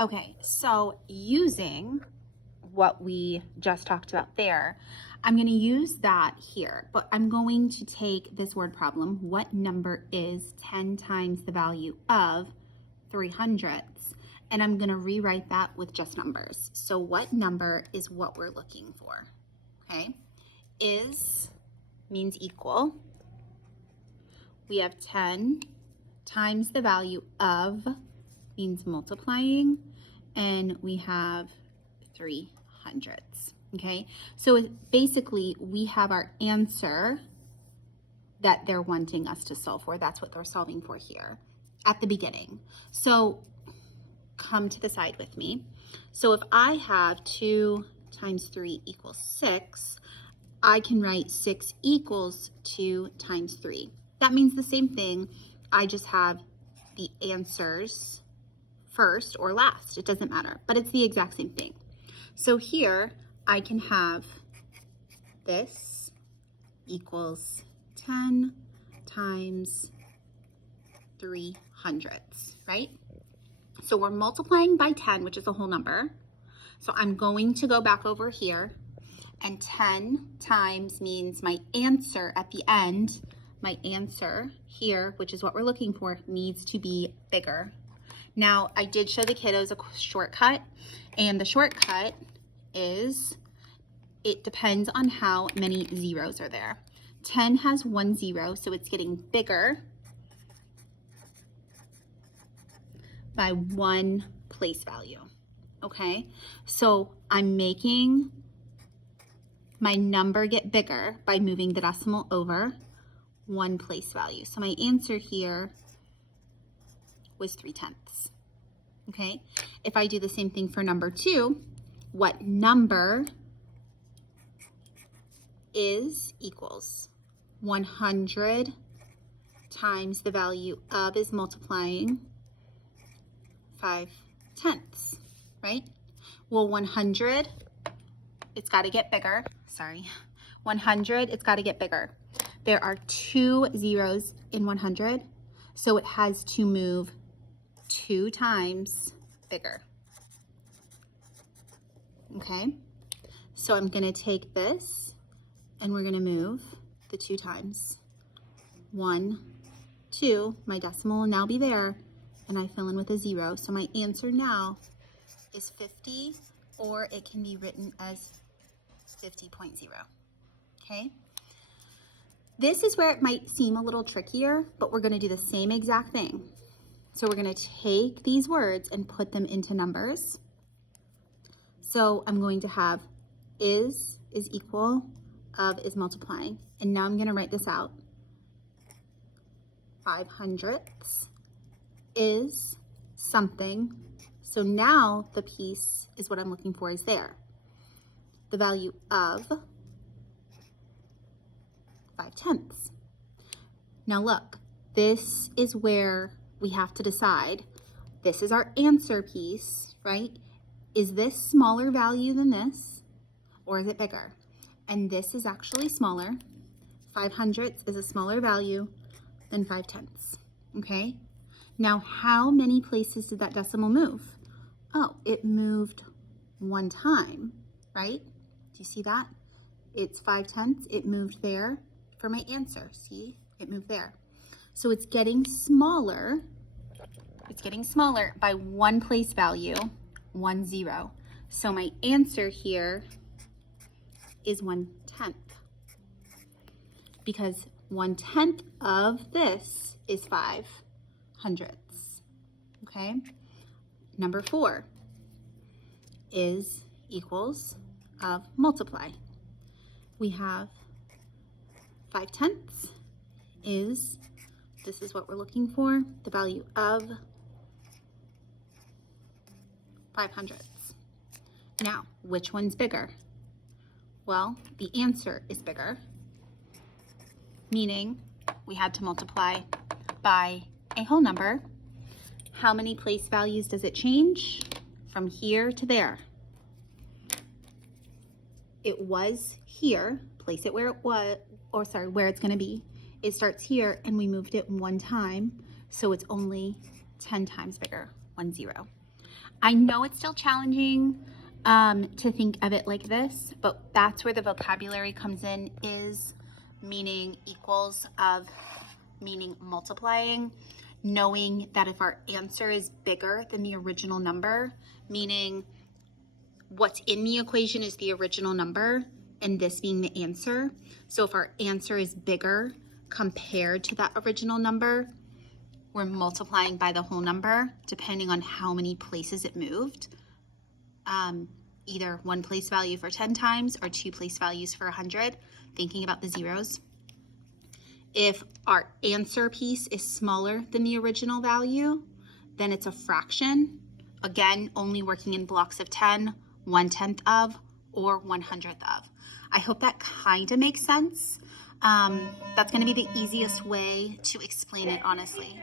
Okay, so using what we just talked about there, I'm going to use that here, but I'm going to take this word problem. What number is 10 times the value of 300ths? And I'm going to rewrite that with just numbers. So what number is what we're looking for? Okay, is means equal. We have 10 times the value of means multiplying, and we have 300ths. Okay, so basically we have our answer that they're wanting us to solve for. That's what they're solving for here at the beginning. So come to the side with me. So if I have 2 times 3 equals 6, I can write 6 equals 2 times 3. That means the same thing. I just have the answers first or last. It doesn't matter, but it's the exact same thing. So here I can have this equals 10 times 300ths, right? So we're multiplying by 10, which is a whole number. So I'm going to go back over here, and 10 times means my answer at the end, my answer here, which is what we're looking for, needs to be bigger. Now, I did show the kiddos a shortcut, and the shortcut is, it depends on how many zeros are there. 10 has 1 0, so it's getting bigger by 1 place value, okay? So I'm making my number get bigger by moving the decimal over 1 place value. So my answer here was 3/10, okay? If I do the same thing for number 2, what number is equals 100 times the value of is multiplying 5/10, right? Well, 100, it's got to get bigger. Sorry. 100, it's got to get bigger. There are 2 zeros in 100, so it has to move 2 times bigger. Okay? So I'm going to take this, and we're going to move the 2 times. 1, 2, my decimal will now be there, and I fill in with a 0. So my answer now is 50, or it can be written as 50.0. Okay? This is where it might seem a little trickier, but we're going to do the same exact thing. So we're going to take these words and put them into numbers. So I'm going to have is equal, of is multiplying. And now I'm going to write this out. 500ths is something. So now the piece is what I'm looking for is there. The value of 5/10. Now look, this is where we have to decide. This is our answer piece, right? Is this smaller value than this, or is it bigger? And this is actually smaller. 500ths is a smaller value than 5/10, okay? Now, how many places did that decimal move? Oh, it moved 1 time, right? Do you see that? It's 5/10, it moved there for my answer. See, it moved there. So it's getting smaller. It's getting smaller by 1 place value, 1 0. So my answer here is 1/10, because 1/10 of this is 500ths, okay? Number 4 is equals of multiply. We have 5/10 is, this is what we're looking for, the value of 500ths. Now, which one's bigger? Well, the answer is bigger, meaning we had to multiply by a whole number. How many place values does it change? From here to there. It was here, place it where it was, or sorry, where it's gonna be. It starts here and we moved it 1 time, so it's only 10 times bigger, 1 0. I know it's still challenging to think of it like this, but that's where the vocabulary comes in, is meaning equals of meaning multiplying, knowing that if our answer is bigger than the original number, meaning what's in the equation is the original number and this being the answer. So if our answer is bigger compared to that original number, we're multiplying by the whole number depending on how many places it moved. Either one place value for 10 times or two place values for 100, thinking about the zeros. If our answer piece is smaller than the original value, then it's a fraction. Again, only working in blocks of 10, 1/10 of, or 1/100th of. I hope that kind of makes sense. That's going to be the easiest way to explain it, honestly.